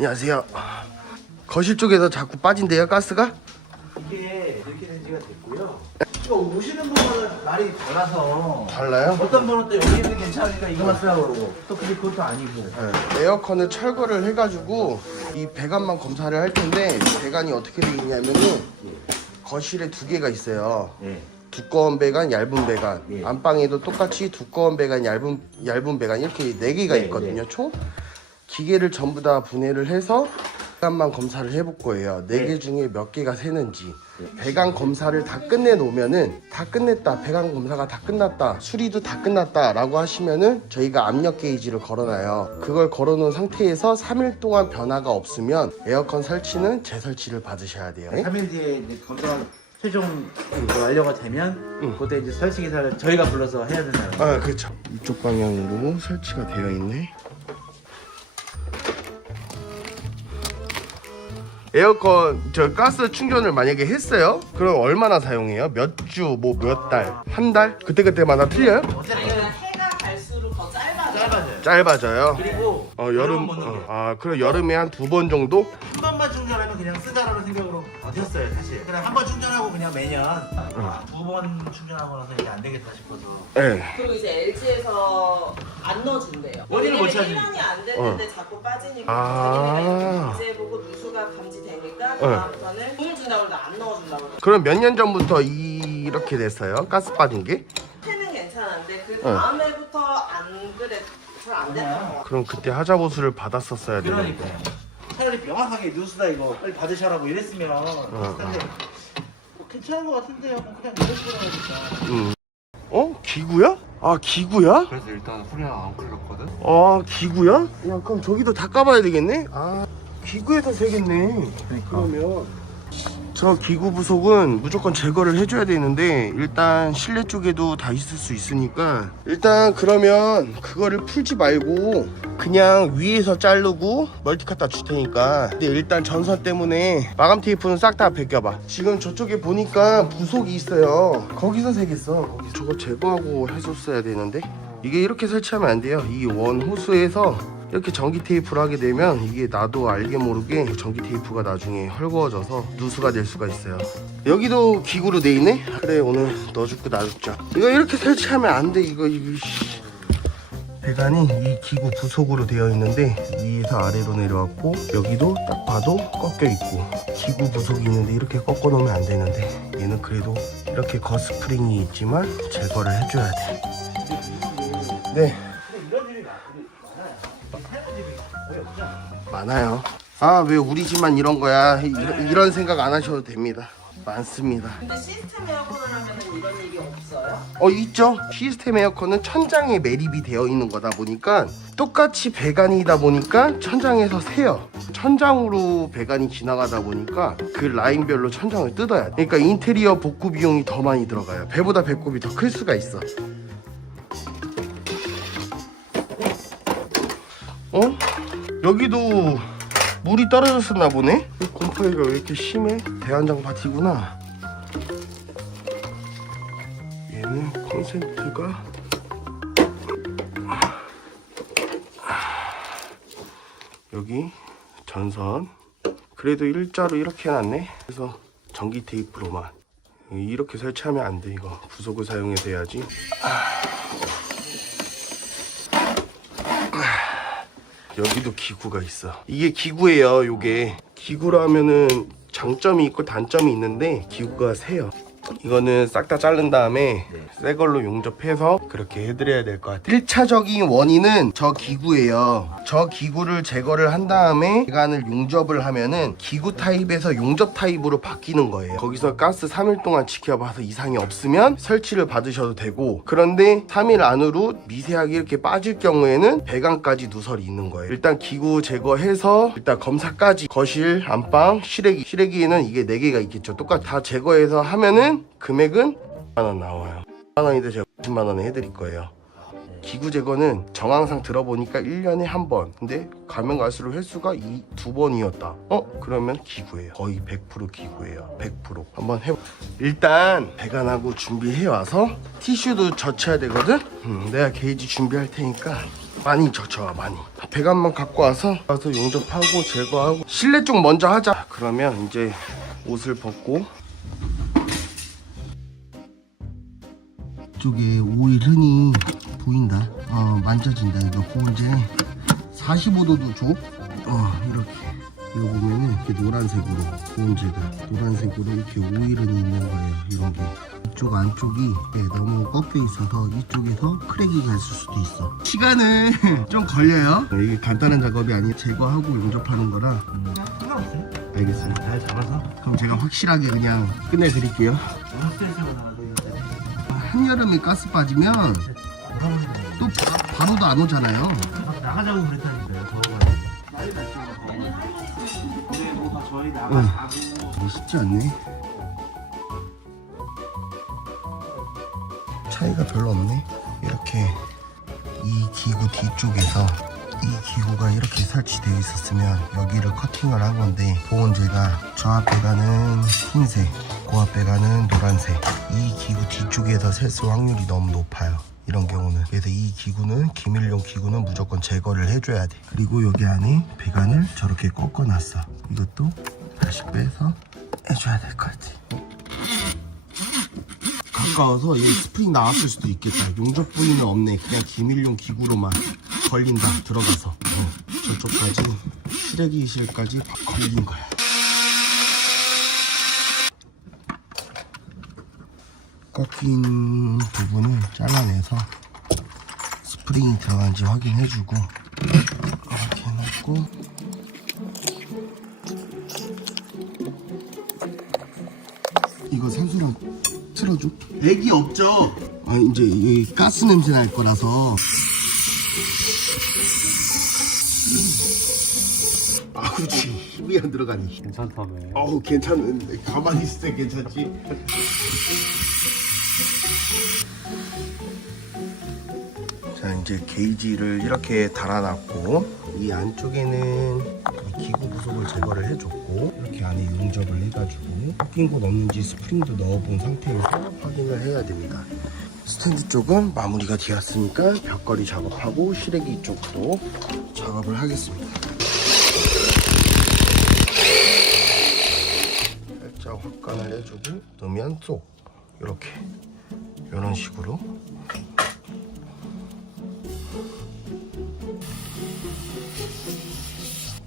안녕하세요. 거실 쪽에서 자꾸 빠진대요, 가스가? 이게 이렇게 된 지가 됐고요. 이거 오시는 분마다 말이 달라서 달라요? 어떤 분은 또 여기는 괜찮으니까 이거만 쓰라고 그러고 또 그것도 아니고. 네. 에어컨을 철거를 해가지고 이 배관만 검사를 할 텐데 배관이 어떻게 되어 있냐면은 거실에 두 개가 있어요. 네. 두꺼운 배관, 얇은 배관. 예. 안방에도 똑같이 두꺼운 배관, 얇은 배관 이렇게 네 개가 네, 있거든요. 총 기계를 전부 다 분해를 해서 배관만 검사를 해볼 거예요. 네 개 중에 몇 개가 새는지. 배관 검사를 다 끝내 놓으면은 다 끝냈다, 배관 검사가 다 끝났다, 수리도 다 끝났다 라고 하시면은 저희가 압력 게이지를 걸어놔요. 그걸 걸어놓은 상태에서 3일 동안 변화가 없으면 에어컨 설치는 재설치를 받으셔야 돼요. 3일 뒤에 이제 검사 최종 완료가 되면 그때 이제 설치 기사를 저희가 불러서 해야 된다는 거예요. 아, 그렇죠. 이쪽 방향으로 설치가 되어 있네. 에어컨 저 가스 충전을 만약에 했어요? 그럼 얼마나 사용해요? 몇 주, 뭐 몇 달, 한 달? 그때마다 틀려요? 해가 갈수록 더 짧아져요. 짧아져요. 그리고 여름 못 느껴요. 그럼 여름에 한 2번 정도? 한 번만 충전하면 그냥 쓰자라는 생각으로 버텼어요 사실. 그냥 한 번 충전하고 그냥 매년 두 번 충전하고 나서 이제 안 되겠다 싶어서. 네. 그리고 이제 LG에서 안 넣어준대요. 원인을 못 찾으니. 1년이 안 됐는데 자꾸 빠지니까 아. 자기네가 이제 보고 누수가 감지되니까 그다음부터는 돈을 준다고 해도 안 넣어준다고 그래요. 그럼 몇 년 전부터 이렇게 됐어요? 가스 빠진 게? 해는 괜찮은데 그 다음에부터 안 그래 잘 안 됐던 거 같아요. 그럼 그때 하자보수를 받았었어야 되는데. 그러니까 차라리 명확하게 뉴스다 이거 빨리 받으셔라고 이랬으면 비슷한데 괜찮은 것 같은데요. 그냥 이랬어야니까. 기구야? 아, 기구야? 그래서 일단 후레가 안 끌렸거든? 아, 기구야? 야, 그럼 저기도 다 까봐야 되겠네? 아, 기구에서 새겠네. 그러면 저 기구 부속은 무조건 제거를 해줘야 되는데 일단 실내 쪽에도 다 있을 수 있으니까 일단 그러면 그거를 풀지 말고 그냥 위에서 자르고 멀티카타 줄 테니까. 근데 일단 전선 때문에 마감 테이프는 싹 다 벗겨봐. 지금 저쪽에 보니까 부속이 있어요. 거기서 새겠어. 거기 저거 제거하고 해줬어야 되는데 이게 이렇게 설치하면 안 돼요. 이 원 호스에서 이렇게 전기 테이프를 하게 되면 이게 나도 알게 모르게 전기 테이프가 나중에 헐거워져서 누수가 될 수가 있어요. 여기도 기구로 돼 있네? 그래, 오늘 너 죽고 나 죽자. 이거 이렇게 설치하면 안 돼. 이거 씨. 배관이 이 기구 부속으로 되어 있는데 위에서 아래로 내려왔고 여기도 딱 봐도 꺾여 있고 기구 부속이 있는데 이렇게 꺾어 놓으면 안 되는데 얘는 그래도 이렇게 거스프링이 있지만 제거를 해줘야 돼. 네, 많아요. 아, 왜 우리 집만 이런 거야? 이런 생각 안 하셔도 됩니다. 많습니다. 근데 시스템 에어컨을 하면은 이런 일이 없어요? 있죠. 시스템 에어컨은 천장에 매립이 되어 있는 거다 보니까 똑같이 배관이다 보니까 천장에서 새요. 천장으로 배관이 지나가다 보니까 그 라인별로 천장을 뜯어야 돼. 그러니까 인테리어 복구 비용이 더 많이 들어가요. 배보다 배꼽이 더 클 수가 있어. 여기도 물이 떨어졌었나 보네? 곰팡이가 왜 이렇게 심해? 대한장 파티구나. 얘는 콘센트가 여기 전선 그래도 일자로 이렇게 해놨네. 그래서 전기 테이프로만 이렇게 설치하면 안 돼. 이거 부속을 사용해서 해야지. 여기도 기구가 있어. 이게 기구예요. 요게 기구로 하면은 장점이 있고 단점이 있는데 기구가 새요. 이거는 싹 다 자른 다음에 새 걸로 용접해서 그렇게 해드려야 될 것 같아요. 1차적인 원인은 저 기구예요. 저 기구를 제거를 한 다음에 배관을 용접을 하면은 기구 타입에서 용접 타입으로 바뀌는 거예요. 거기서 가스 3일 동안 지켜봐서 이상이 없으면 설치를 받으셔도 되고, 그런데 3일 안으로 미세하게 이렇게 빠질 경우에는 배관까지 누설이 있는 거예요. 일단 기구 제거해서 일단 검사까지 거실, 안방, 실외기에는 이게 4개가 있겠죠. 똑같이 다 제거해서 하면은 금액은 10만원 나와요. 10만원인데 제가 50만원에 해드릴 거예요. 기구 제거는 정황상 들어보니까 1년에 한 번. 근데 가면 갈수록 횟수가 2번이었다. 그러면 기구예요. 거의 100% 기구예요. 100%. 한번 해봐. 일단 배관하고 준비해와서 티슈도 젖혀야 되거든? 내가 게이지 준비할 테니까 많이 젖혀 많이. 배관만 갖고 와서 용접하고 제거하고 실내 쪽 먼저 하자. 그러면 이제 옷을 벗고 이쪽에 오일 흔히 보인다. 만져진다. 이거 보온제 45도도 줘. 이렇게 이거 보면은 이렇게 노란색으로 보온제가 노란색으로 이렇게 오일 흔히 있는 거예요. 이런 게 이쪽 안쪽이 너무 꺾여 있어서 이쪽에서 크랙이가 있을 수도 있어. 시간은 좀 걸려요. 이게 간단한 작업이 아니 제거하고 용접하는 거라. 상관없어요. 알겠습니다. 잘 잡아서 그럼 제가 확실하게 그냥 끝내드릴게요. 너무 스트레스가 나가도 한여름에 가스 빠지면 또 바로도 안 오잖아요. 나가자고 그랬다니까요. 더워가지고. 난리 났잖아. 근데 뭐가 저희 나가자고. 이게 쉽지 않네. 차이가 별로 없네. 이렇게 이 기구 뒤쪽에서 이 기구가 이렇게 설치되어 있었으면 여기를 커팅을 한 건데 보온재가 저 앞에 가는 흰색, 그 앞에 가는 노란색, 이 기구 뒤쪽에서 샜을 확률이 너무 높아요. 이런 경우는. 그래서 이 기구는 기밀용 기구는 무조건 제거를 해줘야 돼. 그리고 여기 안에 배관을 저렇게 꺾어놨어. 이것도 다시 빼서 해줘야 될 것 같아. 가까워서 이 스프링 나왔을 수도 있겠다. 용접 부위는 없네. 그냥 기밀용 기구로만 걸린다. 들어가서 저쪽까지 쓰레기실까지 걸린 거야. 꺾인 부분을 잘라내서 스프링이 들어간지 확인해주고 이렇게 해놓고 이거 산소로 틀어줘. 액이 없죠? 이제 이 가스 냄새 날 거라서. 그렇지. 힘이 안 들어가니. 괜찮다며. 괜찮은데. 가만히 있을 때 괜찮지? 자, 이제 게이지를 이렇게 달아놨고 이 안쪽에는 이 기구 부속을 제거를 해줬고 이렇게 안에 용접을 해가지고 꺾인 곳 없는지 스프링도 넣어본 상태에서 확인을 해야 됩니다. 스탠드 쪽은 마무리가 되었으니까 벽걸이 작업하고 실외기 쪽도 작업을 하겠습니다. 살짝 확관을 해주고 넣으면 쏙 이렇게 이런 식으로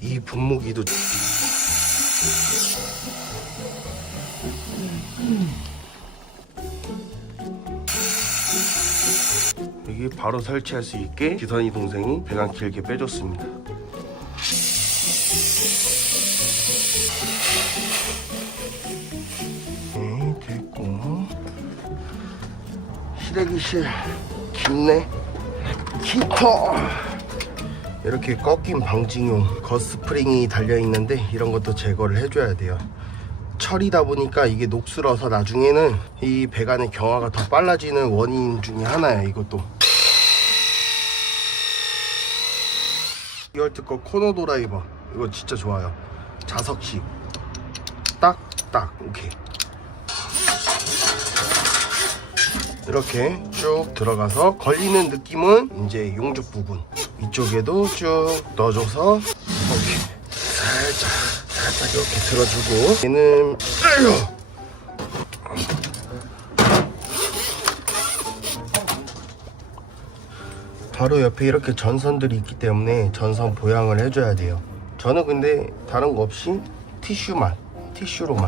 이 분무기도 여기 바로 설치할 수 있게 기선이 동생이 배관 길게 빼줬습니다. 네, 됐고 실외기실 깊네. 히터 이렇게 꺾임 방지용 거스프링이 달려있는데 이런 것도 제거를 해줘야 돼요. 철이다 보니까 이게 녹슬어서 나중에는 이 배관의 경화가 더 빨라지는 원인 중에 하나예요. 이것도 이얼트 거 코너 드라이버 이거 진짜 좋아요. 자석식 딱딱 오케이. 이렇게 쭉 들어가서 걸리는 느낌은 이제 용접 부분 이쪽에도 쭉 넣어줘서 이렇게 살짝 이렇게 들어주고 얘는 바로 옆에 이렇게 전선들이 있기 때문에 전선 보양을 해줘야 돼요. 저는 근데 다른 거 없이 티슈로만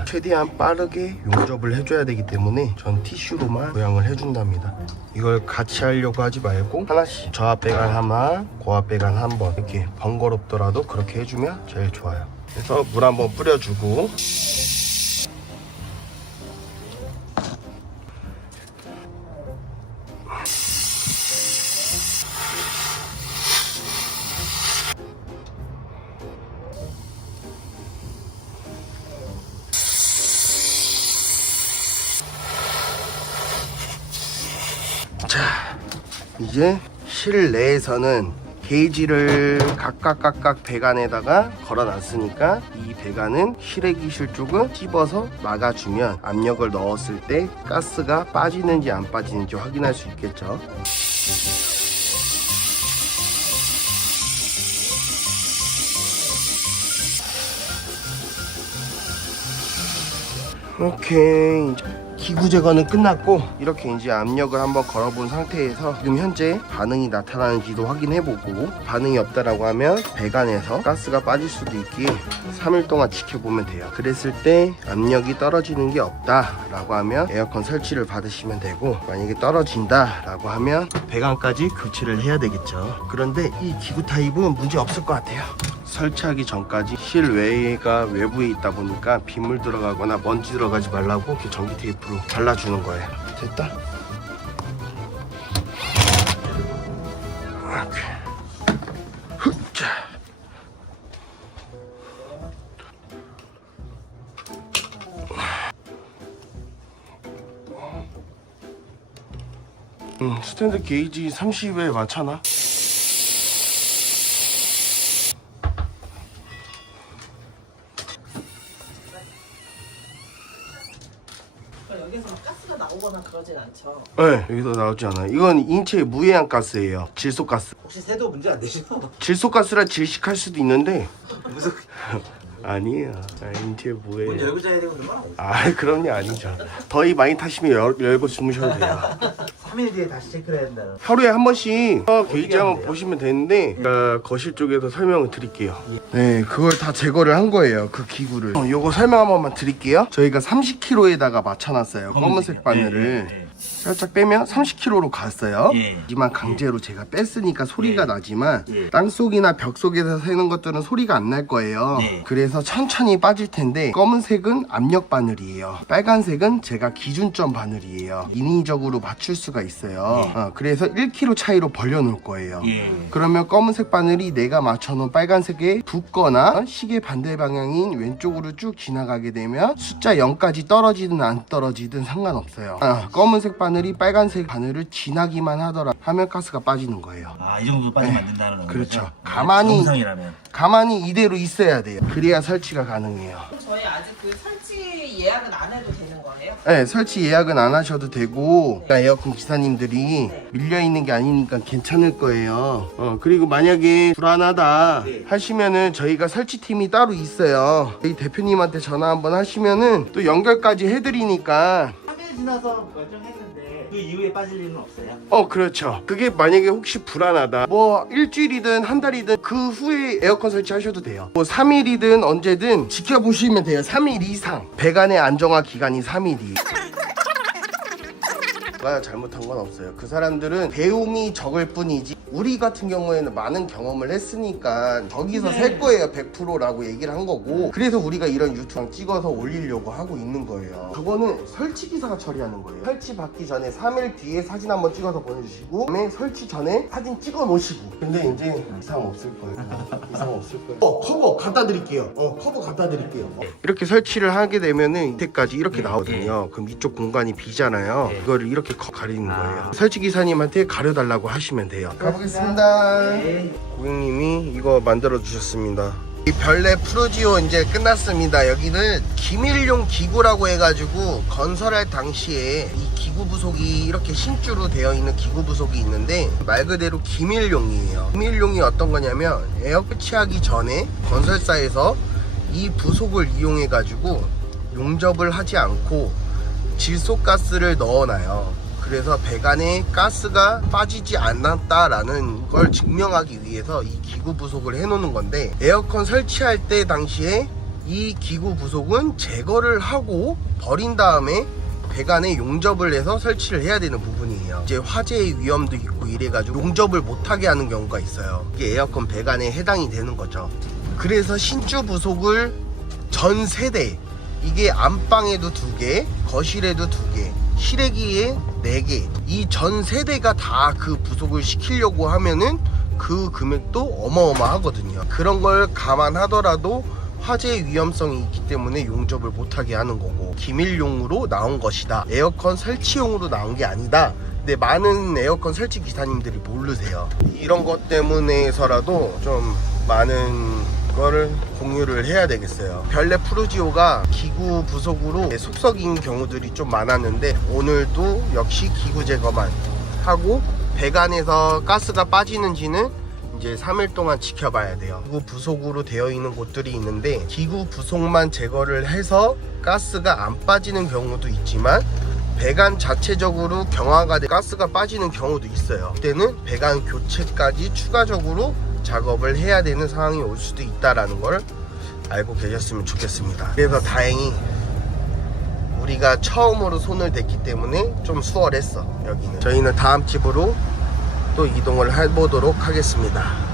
최대한 빠르게 용접을 해줘야 되기 때문에 전 티슈로만 보양을 해준답니다. 이걸 같이 하려고 하지 말고 하나씩 저 앞 배관 하나, 그 앞 배관 한 번 이렇게 번거롭더라도 그렇게 해주면 제일 좋아요. 그래서 물 한번 뿌려주고 자, 이제 실내에서는 게이지를 각각 배관에다가 걸어놨으니까 이 배관은 실외기실 쪽은 찝어서 막아주면 압력을 넣었을 때 가스가 빠지는지 안 빠지는지 확인할 수 있겠죠. 오케이. 기구 제거는 끝났고 이렇게 이제 압력을 한번 걸어본 상태에서 지금 현재 반응이 나타나는지도 확인해보고, 반응이 없다라고 하면 배관에서 가스가 빠질 수도 있기에 3일 동안 지켜보면 돼요. 그랬을 때 압력이 떨어지는 게 없다라고 하면 에어컨 설치를 받으시면 되고, 만약에 떨어진다라고 하면 배관까지 교체를 해야 되겠죠. 그런데 이 기구 타입은 문제 없을 것 같아요. 설치하기 전까지 실외가 외부에 있다 보니까 빗물 들어가거나 먼지 들어가지 말라고 이렇게 전기 테이프로 발라주는 거예요. 됐다. 오케이. 훗자. 스탠드 게이지 30에 많잖아. 여기서 막 가스가 나오거나 그러진 않죠. 네, 여기서 나오지 않아요. 이건 인체 무해한 가스예요. 질소가스. 혹시 새도 문제 안 되시나? 질소가스라 질식할 수도 있는데 무슨 아니에요. 인체 문 무해. 열고 자야 되는 건 말안 아, 그럼요. 아니죠. 더위 많이 타시면 열고 주무셔도 돼요. 3일 뒤에 다시 체크를 해야 된다는. 하루에 한 번씩 게이지 한번 돼요? 보시면 되는데, 제가 거실 쪽에서 설명을 드릴게요. 네, 그걸 다 제거를 한 거예요. 그 기구를. 요거 설명 한 번만 드릴게요. 저희가 30kg에다가 맞춰놨어요. 검은색 바늘을. 살짝 빼면 30kg로 갔어요. 하지만 강제로 제가 뺐으니까 소리가 나지만 땅속이나 벽 속에서 새는 것들은 소리가 안 날 거예요. 그래서 천천히 빠질 텐데, 검은색은 압력 바늘이에요. 빨간색은 제가 기준점 바늘이에요. 인위적으로 맞출 수가 있어요. 그래서 1kg 차이로 벌려놓을 거예요. 그러면 검은색 바늘이 내가 맞춰놓은 빨간색에 붙거나 시계 반대 방향인 왼쪽으로 쭉 지나가게 되면 숫자 0까지 떨어지든 안 떨어지든 상관없어요. 검은색 바늘이 빨간색 바늘을 지나기만 하더라 하면 가스가 빠지는 거예요. 아, 이 정도 빠지면 안 된다는 거죠? 그렇죠. 가만히 이대로 있어야 돼요. 그래야 설치가 가능해요. 저희 아직 그 설치 예약은 안 해도 되는 거예요? 네, 설치 예약은 안 하셔도 되고, 에어컨 기사님들이 밀려있는 게 아니니까 괜찮을 거예요. 그리고 만약에 불안하다 하시면은 저희가 설치팀이 따로 있어요. 저희 대표님한테 전화 한번 하시면은 또 연결까지 해드리니까. 3일 지나서 결정했는데 그 이후에 빠질 일은 없어요? 그렇죠. 그게 만약에 혹시 불안하다, 뭐 일주일이든 한 달이든 그 후에 에어컨 설치하셔도 돼요. 뭐 3일이든 언제든 지켜보시면 돼요. 3일 이상. 배관의 안정화 기간이 3일이. 제가 잘못한 건 없어요. 그 사람들은 배움이 적을 뿐이지, 우리 같은 경우에는 많은 경험을 했으니까 저기서 셀 거예요 100%라고 얘기를 한 거고, 그래서 우리가 이런 유튜브 찍어서 올리려고 하고 있는 거예요. 그거는 설치 기사가 처리하는 거예요. 설치 받기 전에 3일 뒤에 사진 한번 찍어서 보내주시고, 그다음에 설치 전에 사진 찍어 놓으시고. 근데 이제 이상 없을 거예요. 이상 없을 거예요. 커버 갖다 드릴게요. 커버 갖다 드릴게요. 이렇게 설치를 하게 되면은 이때까지 이렇게 나오거든요. 그럼 이쪽 공간이 비잖아요. 이거를 이렇게 가리는 거예요. 설치 기사님한테 가려달라고 하시면 돼요. 가보겠습니다. 고객님이 이거 만들어 주셨습니다. 이 별내 프루지오 이제 끝났습니다. 여기는 기밀용 기구라고 해가지고 건설할 당시에 이 기구 부속이 이렇게 신주로 되어 있는 기구 부속이 있는데, 말 그대로 기밀용이에요. 기밀용이 어떤 거냐면, 에어컨 설치하기 전에 건설사에서 이 부속을 이용해 가지고 용접을 하지 않고 질소가스를 넣어놔요. 그래서 배관에 가스가 빠지지 않았다라는 걸 증명하기 위해서 이 기구 부속을 해놓는 건데, 에어컨 설치할 때 당시에 이 기구 부속은 제거를 하고 버린 다음에 배관에 용접을 해서 설치를 해야 되는 부분이에요. 이제 화재의 위험도 있고 이래가지고 용접을 못하게 하는 경우가 있어요. 이게 에어컨 배관에 해당이 되는 거죠. 그래서 신주 부속을 전 세대, 이게 안방에도 2개, 거실에도 2개, 실외기에 4개, 이 전 세대가 다 그 부속을 시키려고 하면은 그 금액도 어마어마하거든요. 그런 걸 감안하더라도 화재의 위험성이 있기 때문에 용접을 못하게 하는 거고, 기밀용으로 나온 것이다, 에어컨 설치용으로 나온 게 아니다. 근데 많은 에어컨 설치 기사님들이 모르세요. 이런 것 때문에서라도 좀 많은 거를 공유를 해야 되겠어요. 별내 프루지오가 기구 부속으로 속썩인 경우들이 좀 많았는데, 오늘도 역시 기구 제거만 하고 배관에서 가스가 빠지는지는 이제 이제 3일 동안 지켜봐야 돼요. 기구 부속으로 되어 있는 곳들이 있는데 기구 부속만 제거를 해서 가스가 안 빠지는 경우도 있지만 배관 자체적으로 경화가 돼 가스가 빠지는 경우도 있어요. 그때는 배관 교체까지 추가적으로 작업을 해야 되는 상황이 올 수도 있다라는 걸 알고 계셨으면 좋겠습니다. 그래서 다행히 우리가 처음으로 손을 댔기 때문에 좀 수월했어. 여기는 저희는 다음 집으로 또 이동을 해보도록 하겠습니다.